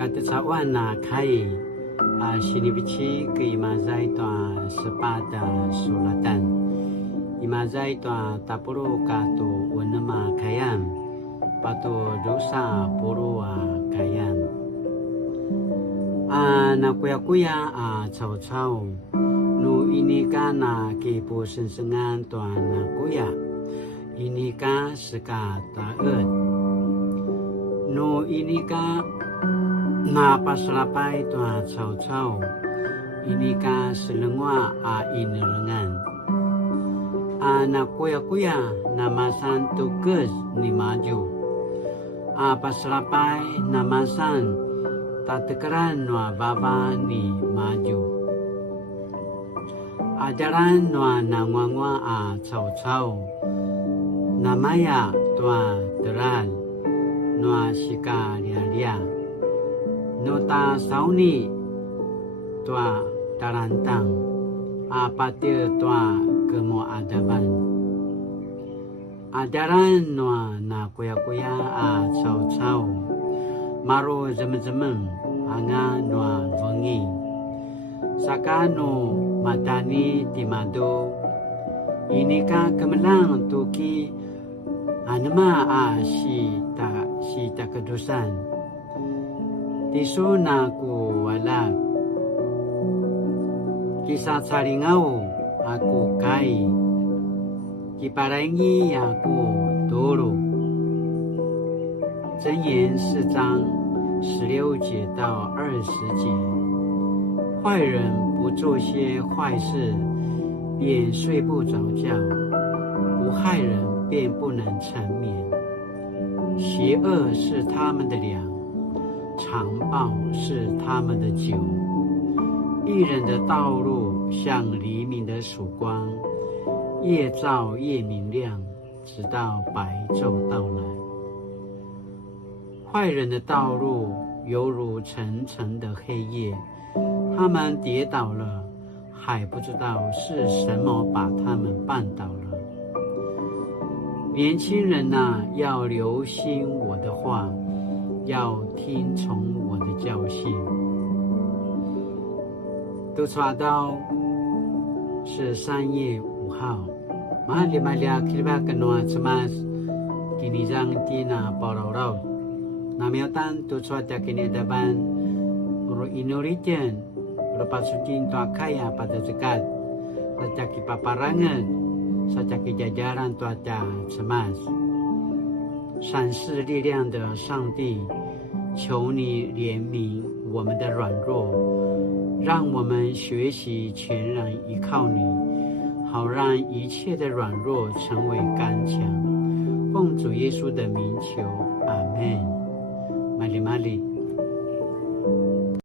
Kata cawan na kai sinibici ke imazai tua sepada sulatan imazai tua tapuru katu wanama kayam patu dosa puru kayam na kuya cao cao nu ini kana ke pu sensengan tua na kuya ini ka seka taet nu ini ka na pasrapai tua cao cao ini ka selengwa inelengan na kuya namasan tugas ni maju pasrapai namasan tatekaran nua baba ni maju ajaran nua nangwangwa cao cao namaya tua teral nua sika lia nota sauni tua tarantang apate tua kemo adaban ajaran nua na kuya cao cao maro zemen anga nua vengi sakano matani timado ini ka kemelang tuki anama si ta kedusan tisu naku walak kisah saringau aku kai kiparangi aku turu 箴言4章16节到20节，坏人不做些坏事，便睡不着觉；不害人，便不能沉眠。邪恶是他们的粮，强暴是他们的酒。义人的道路像黎明的曙光，越照越明亮，直到白昼到来。坏人的道路犹如沉沉的黑夜，他们跌倒了，还不知道是什么把他们绊倒了。年轻人要留心我的话，要听从我的教训。督察到是3月5号，马里克巴根诺斯马斯吉尼张蒂娜巴罗罗。Namiatan tu suata kini daban uru inuritan uru pasutin tu akaya pada zekat sacaki paparangan sacaki jajaran tuaca cemas 闪示力量的上帝，求你怜悯我们的软弱，让我们学习全然依靠你，好让一切的软弱成为刚强。奉主耶稣的名求，阿们。Mali-mali